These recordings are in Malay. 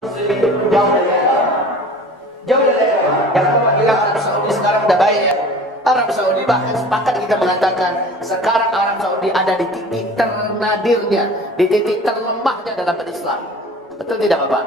Jauh dari agama. Jauh dari agama. Yang Bapak bilang Arab Saudi sekarang udah baik ya. Arab Saudi bahkan sepakat kita mengatakan sekarang Arab Saudi ada di titik ternadirnya, di titik terlemahnya dalam berislam. Betul tidak Bapak?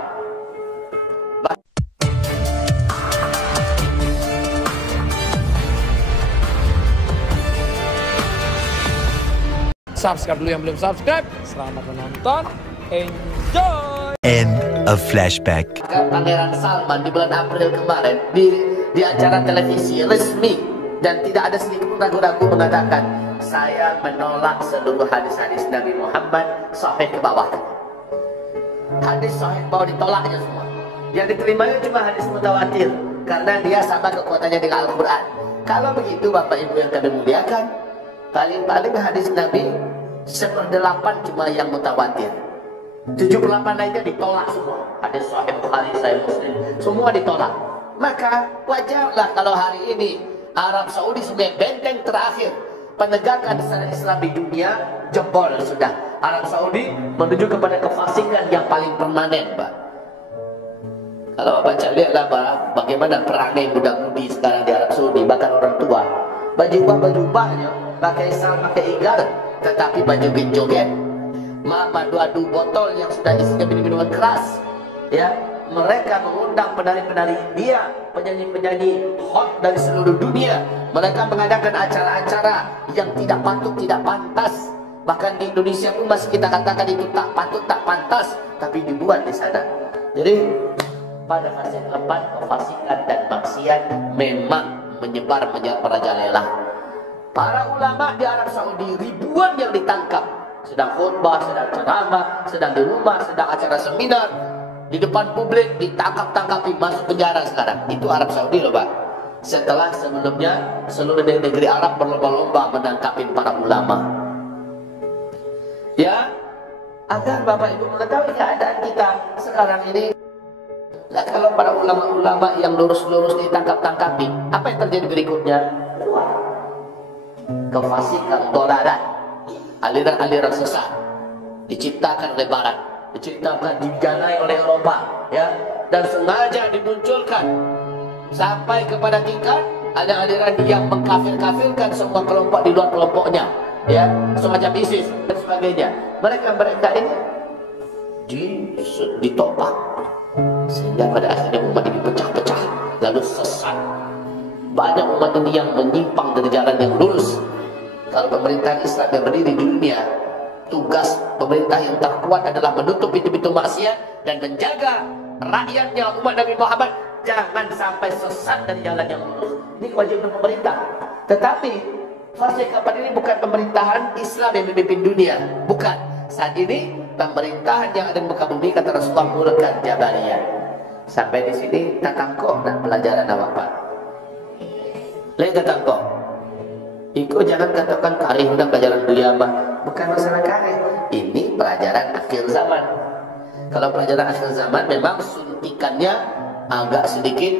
Subscribe dulu yang belum subscribe. Selamat menonton. Enjoy. End of flashback. Pangeran Salman di bulan April kemarin di acara televisi resmi dan tidak ada sedikit pun ragu-ragu mengatakan saya menolak seluruh hadis-hadis Nabi Muhammad sahih ke bawah. Hadis sahih ke bawah ditolaknya semua. Yang diterimanya cuma hadis mutawatir karena dia sama kekuatannya dengan Al-Quran. Kalau begitu Bapak Ibu yang kami muliakan, paling-paling hadis Nabi 1/8 cuma yang mutawatir. 78 lainnya ditolak semua. Hadis Sahih Bukhari, Sahih Muslim, semua ditolak. Maka wajarlah kalau hari ini Arab Saudi sebagai benteng terakhir penegakan syariat Islam di dunia jebol sudah. Arab Saudi menuju kepada kefasikan yang paling permanen, Pak. Kalau baca lihatlah bagaimana perangai muda-mudi sekarang di Arab Saudi, bahkan orang tua baju-bajubahnya pakai sama pakai igal, tetapi baju joget. Madu adu botol yang sudah isinya minuman keras, ya. Mereka mengundang penari-penari India, penyanyi-penyanyi hot dari seluruh dunia. Mereka mengadakan acara-acara yang tidak patut, tidak pantas. Bahkan di Indonesia pun masih kita katakan itu tak patut, tak pantas, tapi dibuat di sana. Jadi pada fase keempat, kefasikan dan maksiat memang menyebar merajalela. Para ulama di Arab Saudi ribuan yang ditangkap, sedang khutbah, sedang ceramah, sedang di rumah, sedang acara seminar, di depan publik ditangkap-tangkapi, masuk penjara sekarang. Itu Arab Saudi loh Pak. Setelah sebelumnya seluruh negeri Arab berlomba-lomba menangkapin para ulama. Ya, agar Bapak Ibu mengetahui keadaan kita sekarang ini. Nah, kalau para ulama-ulama yang lurus-lurus ditangkap-tangkapi, apa yang terjadi berikutnya? Kefasikan, dolarat, aliran-aliran sesat diciptakan oleh Barat, diciptakan, didanai oleh Eropa, ya, dan sengaja dimunculkan sampai kepada tingkat ada aliran yang mengkafir-kafirkan semua kelompok di luar kelompoknya, ya, semacam ISIS dan sebagainya. Mereka ini ditopang sehingga pada akhirnya umat ini pecah-pecah lalu sesat. Banyak umat ini yang menyimpang dari jalan yang lurus. Kalau pemerintahan Islam yang berdiri di dunia, tugas pemerintah yang terkuat adalah menutup pintu-pintu maksiat dan menjaga rakyatnya, umat Nabi Muhammad jangan sampai sesat dari jalan yang lurus. Ini kewajiban pemerintah. Tetapi fase keempat ini bukan pemerintahan Islam yang memimpin dunia, bukan. Saat ini pemerintahan yang ada di muka bumi, kata Rasulullah, mulakan Jabariyah. Sampai di sini tatangkok dan pelajaran apa Pak? Lain tatangkok. Iko jangan katakan karih udah pelajaran dunia mah, bukan masalah karih. Ini pelajaran akhir zaman. Kalau pelajaran akhir zaman memang suntikannya agak sedikit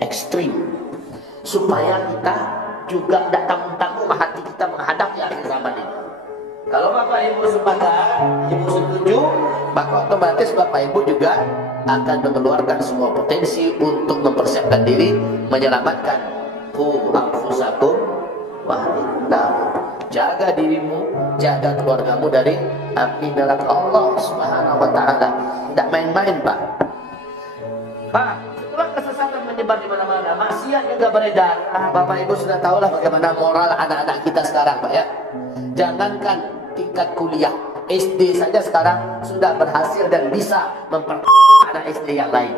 ekstrim, supaya kita juga tidak tanggung-tanggung hati kita menghadapi akhir zaman ini. Kalau Bapak Ibu sepakat, Ibu setuju, maka otomatis Bapak Ibu juga akan mengeluarkan semua potensi untuk mempersiapkan diri menyelamatkan anfusakum. Wah, jaga dirimu, jaga keluargamu dari api neraka Allah Subhanahu wa Ta'ala. Tidak main-main, Pak. Pak, setelah kesesatan menyebar di mana-mana, maksiat juga beredar. Bapak Ibu sudah tahulah bagaimana moral anak-anak kita sekarang, Pak ya. Jangankan tingkat kuliah, SD saja sekarang sudah berhasil dan bisa memperkuat anak SD yang lain.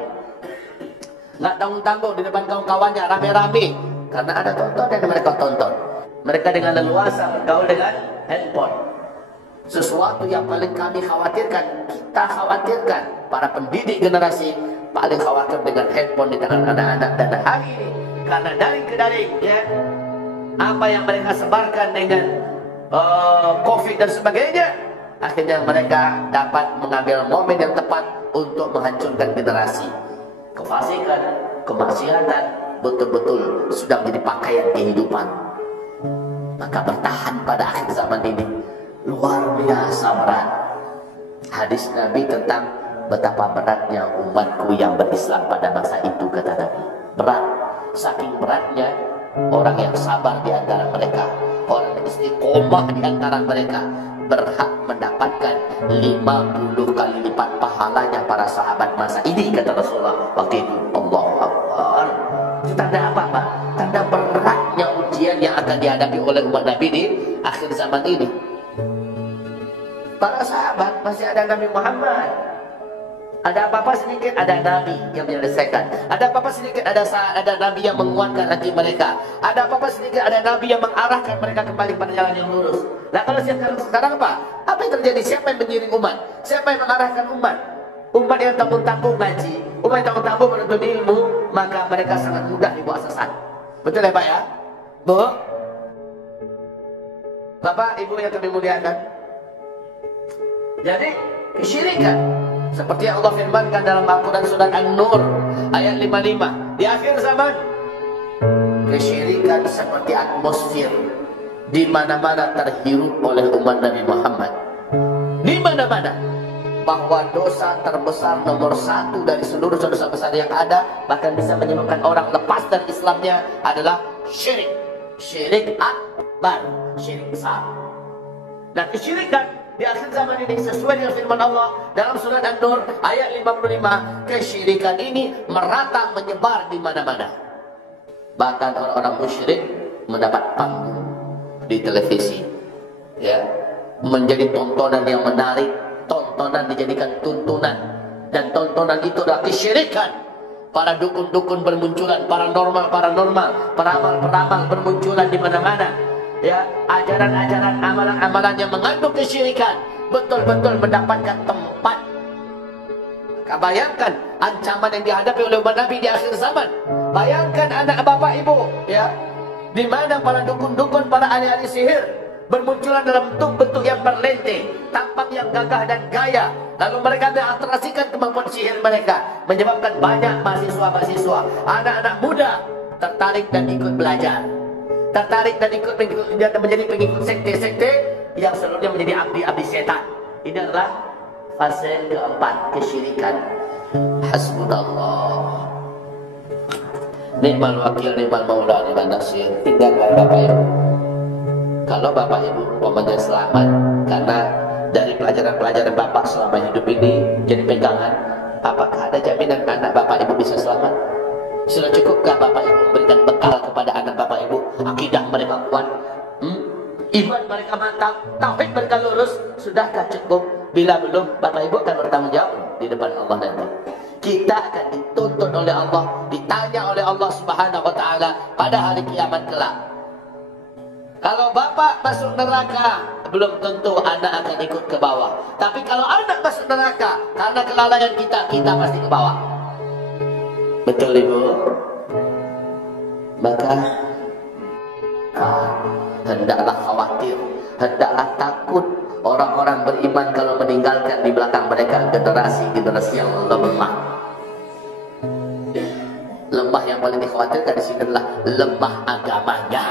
Nggak tanggung-tanggung di depan kawan-kawannya rame-rame karena ada tonton yang mereka tonton. Mereka dengan leluasa bergaul dengan handphone. Sesuatu yang paling kami khawatirkan, kita khawatirkan, para pendidik generasi paling khawatir dengan handphone di tangan anak-anak. Dan hari ini karena daring ke daring, ya, apa yang mereka sebarkan dengan COVID dan sebagainya, akhirnya mereka dapat mengambil momen yang tepat untuk menghancurkan generasi. Kefasikan, kemaksiatan betul-betul sudah menjadi pakaian kehidupan. Maka bertahan pada akhir zaman ini luar biasa berat. Hadis Nabi tentang betapa beratnya umatku yang berislam pada masa itu, kata Nabi. Berat, saking beratnya orang yang sabar di antara mereka, orang yang istiqomah di antara mereka berhak mendapatkan 50 kali lipat pahalanya para sahabat masa ini, kata Rasulullah waktu itu. Allahu Akbar. Itu tanda apa, Pak? Tanda beratnya ujian yang akan dihadapi oleh umat Nabi di akhir zaman ini. Para sahabat masih ada Nabi Muhammad. Ada apa-apa sedikit, ada Nabi yang menyelesaikan. Ada apa-apa sedikit, ada Nabi yang menguatkan hati mereka. Ada apa-apa sedikit, ada Nabi yang mengarahkan mereka kembali pada jalan yang lurus. Nah, kalau sekarang apa? Apa yang terjadi? Siapa yang mengiring umat? Siapa yang mengarahkan umat? Umat yang tanggung-tanggung ngaji, umat yang tanggung-tanggung menuntut ilmu, maka mereka sangat mudah dibawa sesat. Betul ya Pak ya? Bu? Bapak, Ibu yang kami muliakan. Jadi, kesyirikan seperti yang Allah firmankan dalam Al-Quran surat An-Nur ayat 55, di akhir zaman kesyirikan seperti atmosfer di mana-mana terhirup oleh umat Nabi Muhammad. Di mana-mana, bahwa dosa terbesar nomor 1 dari seluruh dosa besar yang ada, bahkan bisa menyebabkan orang lepas dari Islamnya, adalah syirik. Syirik akbar, syirik besar. Dan kesyirikan di akhir zaman ini sesuai dengan firman Allah dalam surat An-Nur ayat 55, kesyirikan ini merata menyebar di mana-mana. Bahkan orang-orang musyrik mendapat panggung di televisi, ya, menjadi tontonan yang menarik, tontonan dijadikan tuntunan, dan tontonan itu adalah kesyirikan. Para dukun-dukun bermunculan, paranormal, peramal-peramal bermunculan di mana-mana. Ya, ajaran-ajaran, amalan-amalan yang mengandung kesyirikan betul-betul mendapatkan tempat. Maka bayangkan ancaman yang dihadapi oleh umat Nabi di akhir zaman. Bayangkan anak bapak ibu, ya, di mana para dukun-dukun, para ahli-ahli sihir bermunculan dalam bentuk-bentuk yang berlente, tampang yang gagah dan gaya. Lalu mereka mengatrasikan kemampuan sihir mereka, menyebabkan banyak mahasiswa-mahasiswa, anak-anak muda tertarik dan ikut belajar, tertarik dan ikut menjadi pengikut sekte-sekte yang seluruhnya menjadi abdi-abdi setan. Ini adalah fase keempat, kesyirikan. Hasbunallah, ni'mal wakil, ni'mal maula, ni'mal nasir. Tinggalkan Bapak Ibu. Kalau Bapak Ibu umpamanya selamat karena dari pelajaran-pelajaran Bapak selama hidup ini jadi pegangan, apakah ada jaminan anak Bapak Ibu bisa selamat? Sudah cukupkah Bapak Ibu memberikan bekal kepada anak Bapak Ibu? Akidah mereka kuat, iman mereka mantap, tauhid mereka lurus. Sudahkah cukup? Bila belum, Bapak Ibu akan bertanggung jawab di depan Allah nanti. Kita akan dituntut oleh Allah, ditanya oleh Allah Subhanahu wa Ta'ala pada hari kiamat kelak. Kalau bapak masuk neraka, belum tentu anak akan ikut ke bawah. Tapi kalau anak masuk neraka karena kelalaian kita, kita pasti ke bawah. Betul Ibu? Maka hendaklah khawatir, hendaklah takut orang-orang beriman kalau meninggalkan di belakang mereka generasi-generasi yang lemah. Lemah yang paling dikhawatirkan di sini adalah lemah agamanya,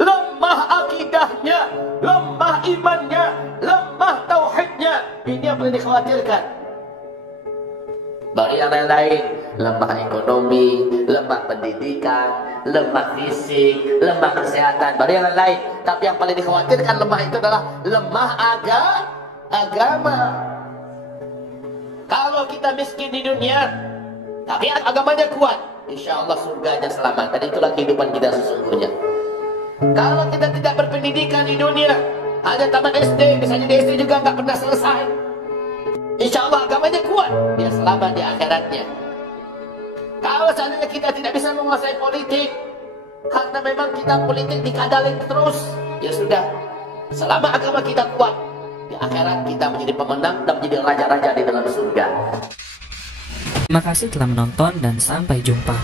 lemah akidahnya, lemah imannya, lemah tauhidnya. Ini yang paling dikhawatirkan. Baru yang lain-lain, lemah ekonomi, lemah pendidikan, lemah fisik, lemah kesehatan, baru yang lain. Tapi yang paling dikhawatirkan lemah itu adalah lemah agama. Kalau kita miskin di dunia, tapi agamanya kuat, insya Allah surganya selamat. Dan itulah kehidupan kita sesungguhnya. Kalau kita tidak berpendidikan di dunia, hanya tamat SD, misalnya di SD juga nggak pernah selesai, insya Allah agamanya kuat, dia selamat di akhiratnya. Kalau seandainya kita tidak bisa menguasai politik, karena memang kita politik dikadalin terus, ya sudah, selama agama kita kuat, di akhirat kita menjadi pemenang dan menjadi raja-raja di dalam surga. Terima kasih telah menonton dan sampai jumpa.